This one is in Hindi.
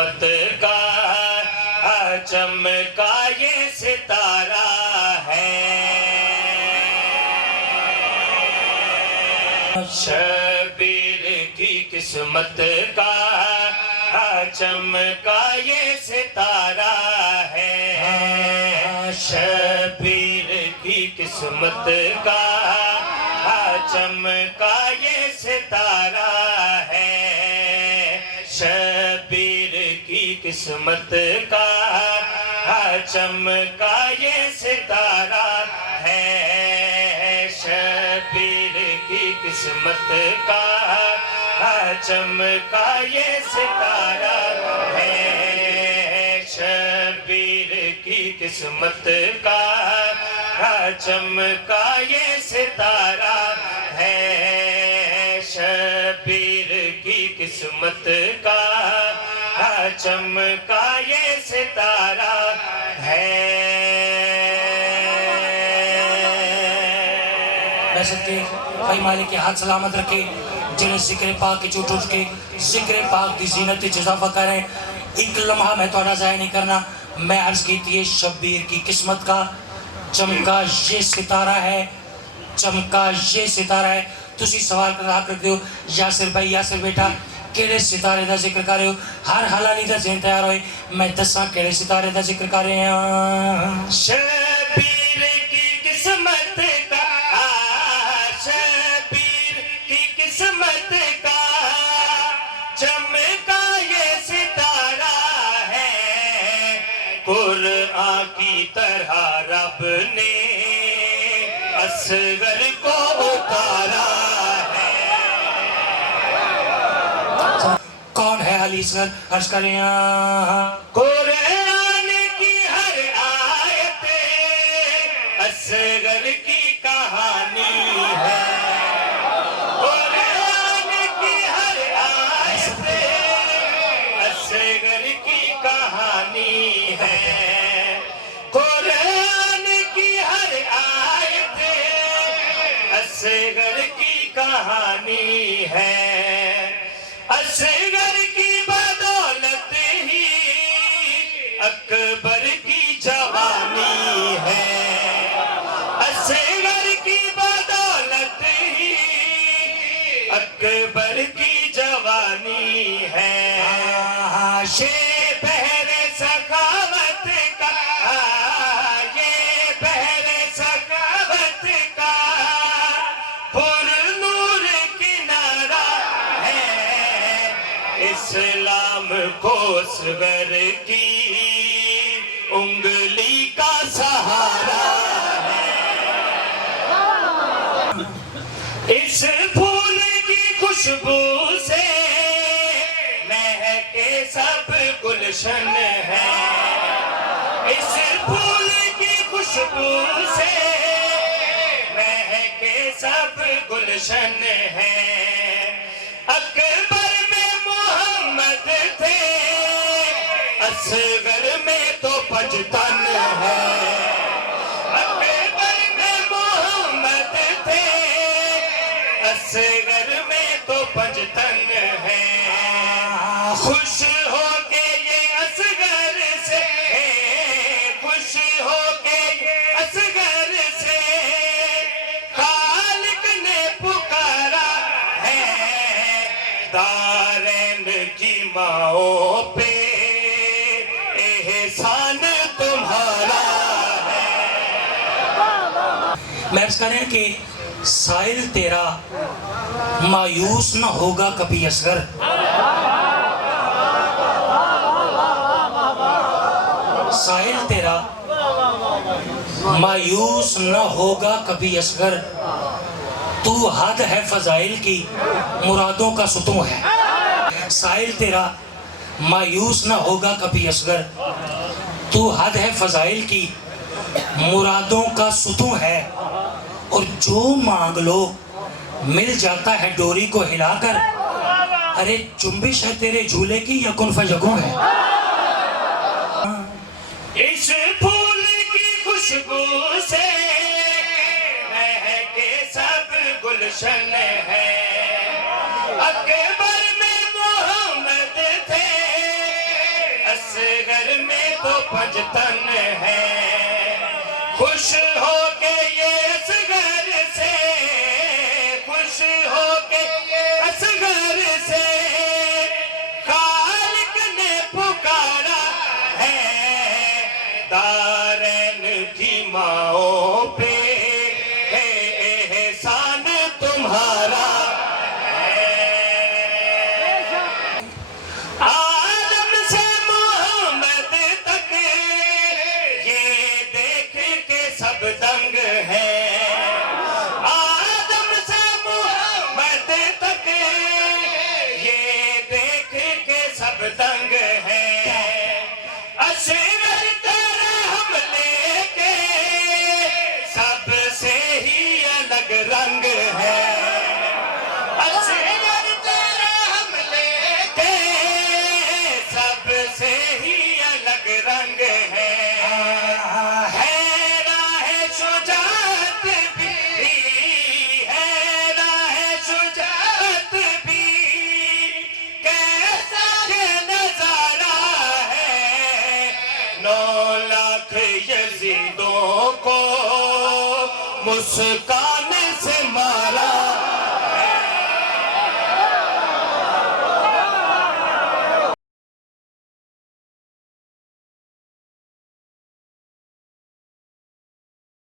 किस्मत का चमका ये सितारा है। शबीर की किस्मत का चमका ये सितारा है। शबीर की किस्मत का चमका ये सितारा है। शबीर की किस्मत का चमका ये सितारा है। शबीर की किस्मत का चमका ये सितारा है। शबीर की किस्मत का चमका ये सितारा है। शबीर की किस्मत का चमका ये सितारा है। भाई मालिक के हाथ सलामत रखे, जिन्हें जिक्र पाक की चोट उठ के जिक्र पाक की जीनत इजाफा करें। एक लम्हा मैं थोड़ा ज़ाया नहीं करना। मैं अर्ज की थी शब्बीर की किस्मत का चमका ये सितारा है, चमका ये सितारा है। तुसी सवाल कर दो यासिर भाई, यासिर बेटा केड़े सितारे का जिक्र कर रहे हो? हर हालानी का ज़हन तैयार होए, मैं दसा केड़े सितारे का जिक्र कर रहे हैं। शबीर की किस्मत का, शबीर की किस्मत का चमका ये सितारा है। कुरआन की तरह रब ने असगर को उतारा है। कौन है अली सर? अर्ज करें कुरआन की हर आयत असगर की कहानी है। कुरआन की हर आयत असगर की कहानी है। कुरआन की हर आयत असगर की कहानी है। असगर की बदौलत ही अकबर की जवानी है। असगर की बदौलत ही अकबर की जवानी है। ये बहरे सखावत का, ये बहरे सखावत का पुरनूर किनारा है। इस्लाम को असगर की उंगली का सहारा है। इस फूल की खुशबू से महके सब गुलशन है। इस फूल की खुशबू से महके सब गुलशन है। अकबर में मोहम्मद थे, असगर में तो पंजतन है। अकबर में मोहम्मद थे, असगर में तो पंजतन है। खुश हो के ये असगर से, खुश हो के ये असगर से खालिक ने पुकारा है। दारैन की माओ पे एहसान तुम्हारा है। मैं अर्ज करें कि साहिल तेरा मायूस न होगा कभी असगर। साहिल तेरा मायूस न होगा कभी असगर। तू हद है फजाइल की, मुरादों का सुतूं है। साहिल तेरा मायूस न होगा कभी असगर। तू हद है फजाइल की, मुरादों का सुतूं है। और जो मांग लो मिल जाता है डोरी को हिलाकर। अरे चुंबिश है तेरे झूले की या कुन फयकूं है। इस फूल की खुशबू से महके सब गुलशन है। अकबर में मोहम्मद थे, पंजतन है खुश हो के ये असगर से खुश हो के ये असगर से खालिक ने पुकारा है दारैन की माओ पे एहसान तुम्हारा आदम से मोहम्मद तक ये देख के सब दंग है आदम से मोहम्मद तक ये देख के सब दंग है असगर तेरे हमले के सबसे ही अलग रंग है असगर तेरे हमले के सबसे ही अलग रंग है राह शुजाअत भी है राह शुजाअत भी कैसा ये नजारा है 9 लाख यजीदों को मुस्कान